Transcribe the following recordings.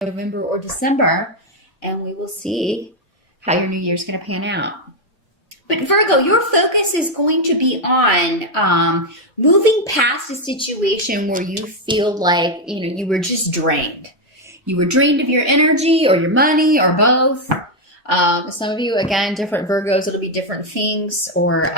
November or December, and we will see how your new year is going to pan out. But Virgo, your focus is going to be on moving past a situation where you feel like, you were just drained. You were drained of your energy or your money or both. Some of you, again, different Virgos, it'll be different things. Or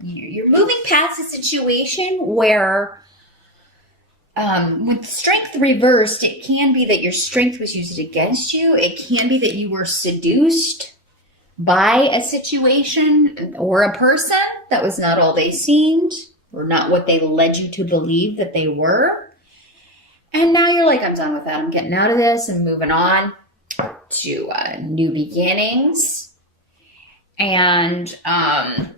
you're moving past a situation where with strength reversed, it can be that your strength was used against you. It can be that you were seduced by a situation or a person that was not all they seemed or not what they led you to believe that they were. And now you're like, I'm done with that. I'm getting out of this and moving on to new beginnings. And I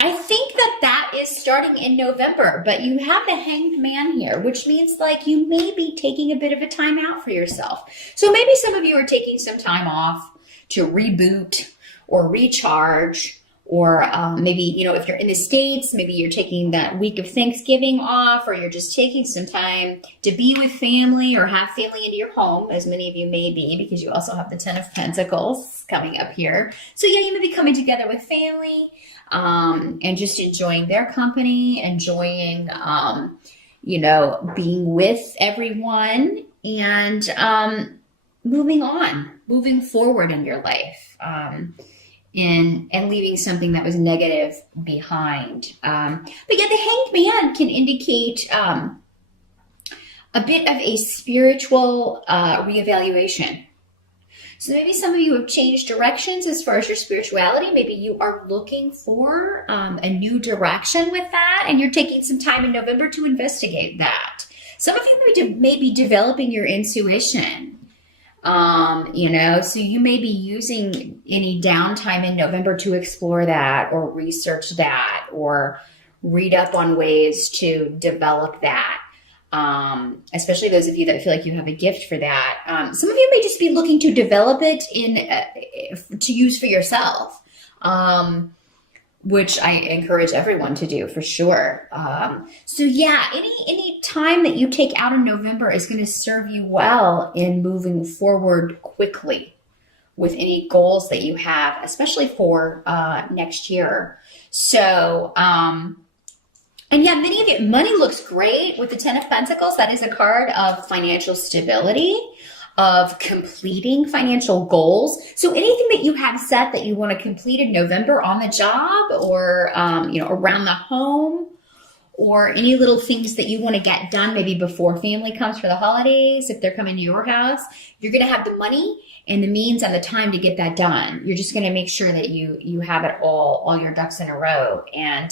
think that is starting in November, but you have the Hanged Man here, which means like you may be taking a bit of a time out for yourself. So maybe some of you are taking some time off to reboot or recharge, or maybe, if you're in the States, maybe you're taking that week of Thanksgiving off, or you're just taking some time to be with family or have family into your home, as many of you may be, because you also have the Ten of Pentacles coming up here. So yeah, you may be coming together with family and just enjoying their company, enjoying, being with everyone and moving forward in your life. And leaving something that was negative behind. But yeah, the Hanged Man can indicate a bit of a spiritual reevaluation. So maybe some of you have changed directions as far as your spirituality. Maybe you are looking for a new direction with that, and you're taking some time in November to investigate that. Some of you may be developing your intuition. So you may be using any downtime in November to explore that or research that or read up on ways to develop that. Especially those of you that feel like you have a gift for that. Some of you may just be looking to develop it to use for yourself. Which I encourage everyone to do for sure. So yeah, any time that you take out in November is going to serve you well in moving forward quickly with any goals that you have, especially for next year. So, and yeah, many of you, money looks great with the Ten of Pentacles. That is a card of financial stability, of completing financial goals. So anything that you have set that you want to complete in November on the job or, around the home, or any little things that you want to get done maybe before family comes for the holidays, if they're coming to your house, you're going to have the money and the means and the time to get that done. You're just going to make sure that you have it all your ducks in a row. And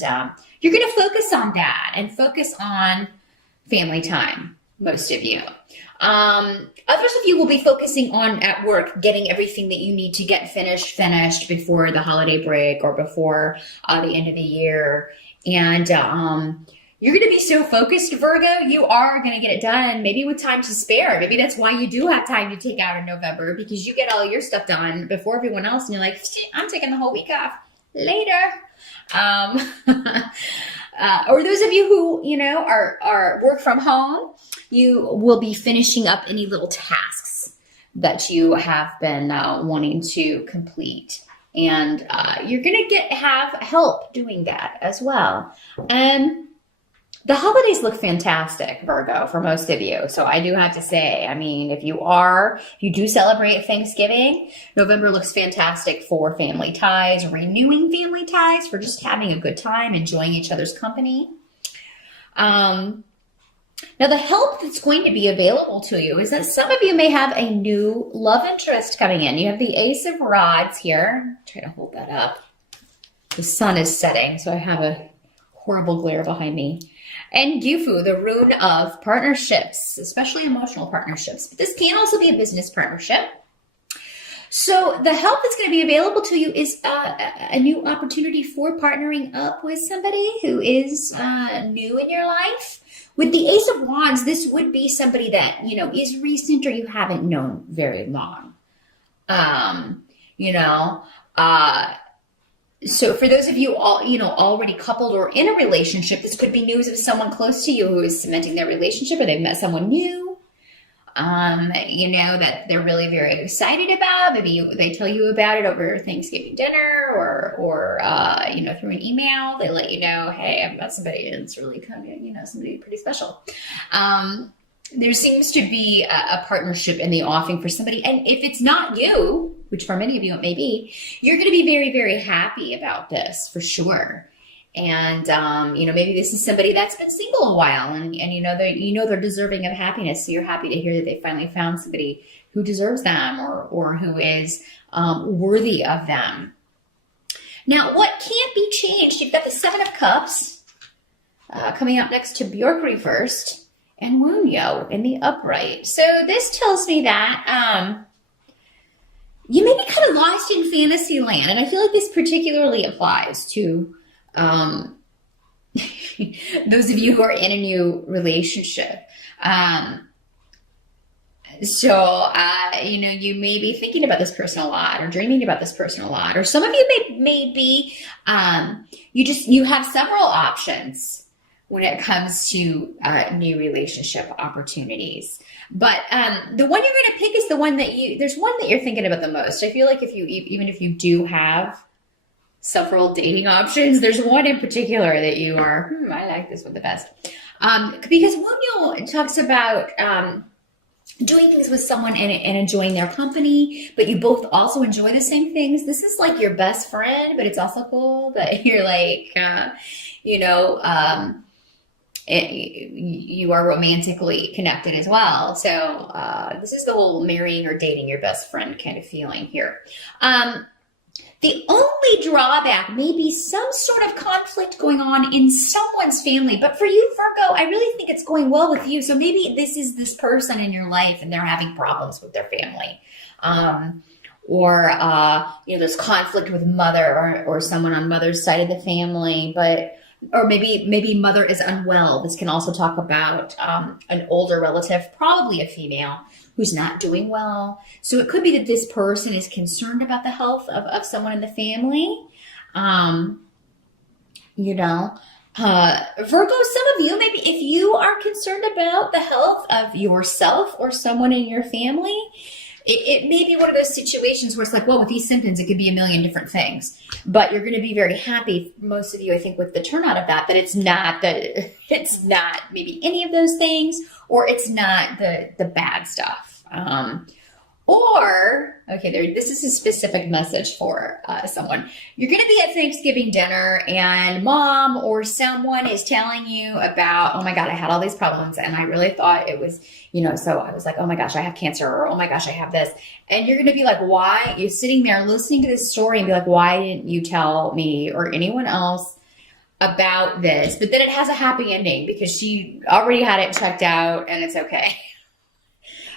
you're going to focus on that and focus on family time, most of you. Others of you will be focusing on at work, getting everything that you need to get finished before the holiday break or before the end of the year. And you're going to be so focused, Virgo, you are going to get it done, maybe with time to spare. Maybe that's why you do have time to take out in November, because you get all your stuff done before everyone else. And you're like, I'm taking the whole week off later. Or those of you who, are work from home, you will be finishing up any little tasks that you have been wanting to complete. And you're going to have help doing that as well. The holidays look fantastic, Virgo, for most of you. So I do have to say, if you do celebrate Thanksgiving, November looks fantastic for family ties, renewing family ties, for just having a good time, enjoying each other's company. Now, the help that's going to be available to you is that some of you may have a new love interest coming in. You have the Ace of Rods here. Try to hold that up. The sun is setting, so I have a horrible glare behind me. And Gifu, the rune of partnerships, especially emotional partnerships. But this can also be a business partnership. So the help that's going to be available to you is a new opportunity for partnering up with somebody who is new in your life. With the Ace of Wands, this would be somebody that, is recent or you haven't known very long. So for those of you already coupled or in a relationship, this could be news of someone close to you who is cementing their relationship, or they've met someone new. that they're really very excited about. Maybe they tell you about it over Thanksgiving dinner or through an email. They let you know, hey, I've got somebody that's really coming, somebody pretty special. There seems to be a partnership in the offing for somebody. And if it's not you, which for many of you it may be, you're going to be very, very happy about this for sure. And, maybe this is somebody that's been single a while and they're deserving of happiness. So you're happy to hear that they finally found somebody who deserves them or who is worthy of them. Now, what can't be changed? You've got the Seven of Cups coming up next to Bjork reversed and Wunyo in the upright. So this tells me that you may be kind of lost in fantasy land. And I feel like this particularly applies to those of you who are in a new relationship. You may be thinking about this person a lot or dreaming about this person a lot, or some of you may be, you have several options when it comes to new relationship opportunities. But the one you're going to pick is the one there's one that you're thinking about the most. I feel like even if you do have several dating options, there's one in particular that you are, I like this one the best. Because Wunyo talks about doing things with someone and enjoying their company, but you both also enjoy the same things. This is like your best friend, but it's also cool that you're like, you are romantically connected as well. So this is the whole marrying or dating your best friend kind of feeling here. The only drawback may be some sort of conflict going on in someone's family. But for you, Virgo, I really think it's going well with you. So maybe this is this person in your life and they're having problems with their family. There's conflict with mother or someone on mother's side of the family. Or maybe mother is unwell. This can also talk about an older relative, probably a female, who's not doing well. So it could be that this person is concerned about the health of someone in the family. Virgo, some of you, maybe if you are concerned about the health of yourself or someone in your family, it may be one of those situations where it's like, well, with these symptoms, it could be a million different things. But you're going to be very happy, most of you, I think, with the turnout of that it's not maybe any of those things, or it's not the bad stuff. This is a specific message for someone. You're going to be at Thanksgiving dinner and mom or someone is telling you about, oh my God, I had all these problems and I really thought it was, so I was like, oh my gosh, I have cancer, or oh my gosh, I have this. And you're going to be like, why? You're sitting there listening to this story and be like, why didn't you tell me or anyone else about this? But then it has a happy ending because she already had it checked out and it's okay.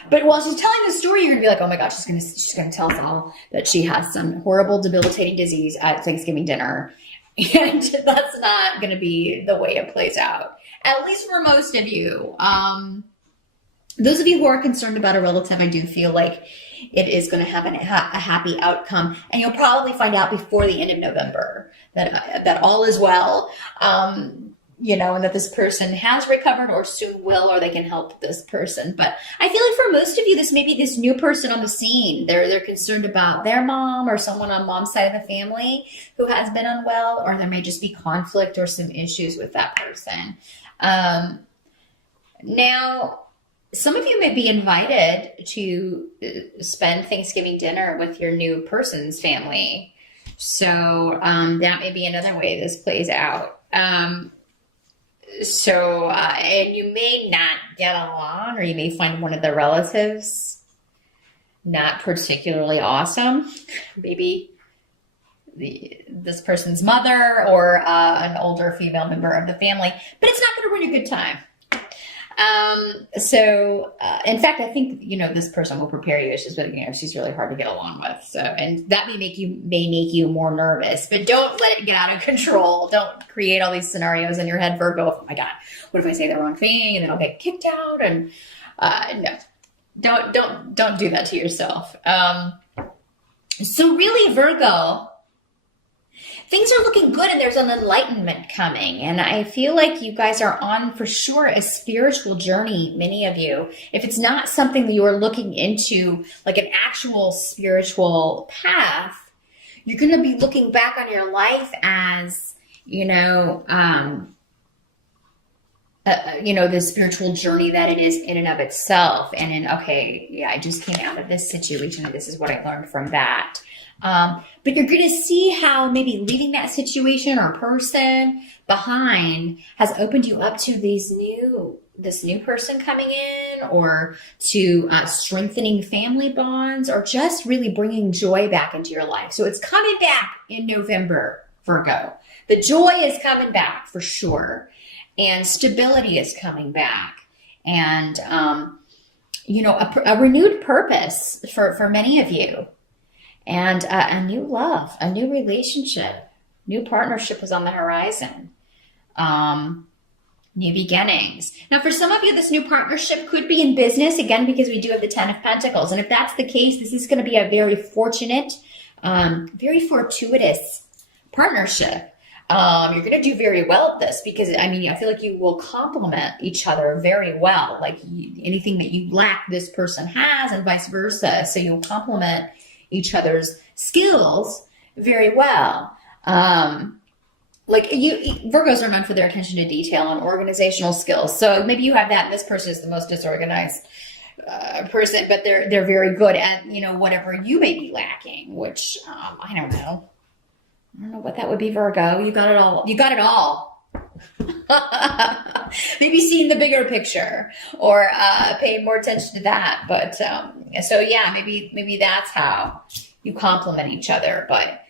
But while she's telling the story, you're gonna be like, oh my gosh, she's gonna tell us all that she has some horrible, debilitating disease at Thanksgiving dinner. And that's not gonna be the way it plays out. At least for most of you. Those of you who are concerned about a relative, I do feel like it is gonna have a happy outcome. And you'll probably find out before the end of November that all is well. And that this person has recovered or soon will, or they can help this person. But I feel like for most of you, this may be this new person on the scene. They're concerned about their mom or someone on mom's side of the family who has been unwell, or there may just be conflict or some issues with that person. Now, some of you may be invited to spend Thanksgiving dinner with your new person's family. So that may be another way this plays out. And you may not get along, or you may find one of the relatives not particularly awesome. Maybe this person's mother or an older female member of the family, but it's not going to ruin a good time. In fact, I think, this person will prepare you. It's just that, she's really hard to get along with. So, and that may make you more nervous, but don't let it get out of control. Don't create all these scenarios in your head, Virgo. Oh my God, what if I say the wrong thing and then I'll get kicked out? And, no, don't do that to yourself. So really, Virgo, things are looking good and there's an enlightenment coming. And I feel like you guys are on for sure a spiritual journey, many of you. If it's not something that you are looking into, like an actual spiritual path, you're going to be looking back on your life as, the spiritual journey that it is in and of itself. And then, okay, yeah, I just came out of this situation and this is what I learned from that. But you're going to see how maybe leaving that situation or person behind has opened you up to this new person coming in, or to strengthening family bonds, or just really bringing joy back into your life. So it's coming back in November, Virgo. The joy is coming back for sure. And stability is coming back. And, a renewed purpose for many of you. And a new love, a new relationship, new partnership is on the horizon. New beginnings. Now, for some of you, this new partnership could be in business, again, because we do have the 10 of Pentacles. And if that's the case, this is going to be a very fortunate, very fortuitous partnership. You're going to do very well at this because, I feel like you will complement each other very well. Like anything that you lack, this person has, and vice versa. So you'll complement each other's skills very well. Virgos are known for their attention to detail and organizational skills. So maybe you have that, and this person is the most disorganized person, but they're very good at, whatever you may be lacking, which, I don't know. I don't know what that would be, Virgo. You got it all. You got it all. Maybe seeing the bigger picture, or paying more attention to that. But so yeah, maybe that's how you complement each other. But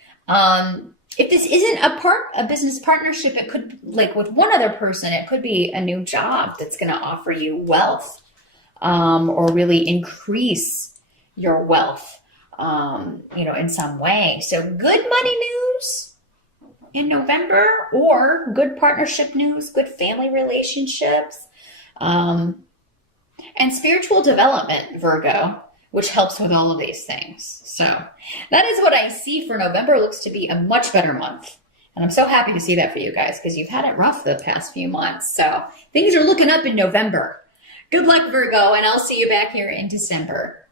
if this isn't a business partnership, it could, like with one other person, it could be a new job that's going to offer you wealth, or really increase your wealth. In some way. So good money news in November, or good partnership news, good family relationships, and spiritual development, Virgo, which helps with all of these things. So that is what I see for November. It looks to be a much better month. And I'm so happy to see that for you guys, because you've had it rough the past few months. So things are looking up in November. Good luck, Virgo, and I'll see you back here in December.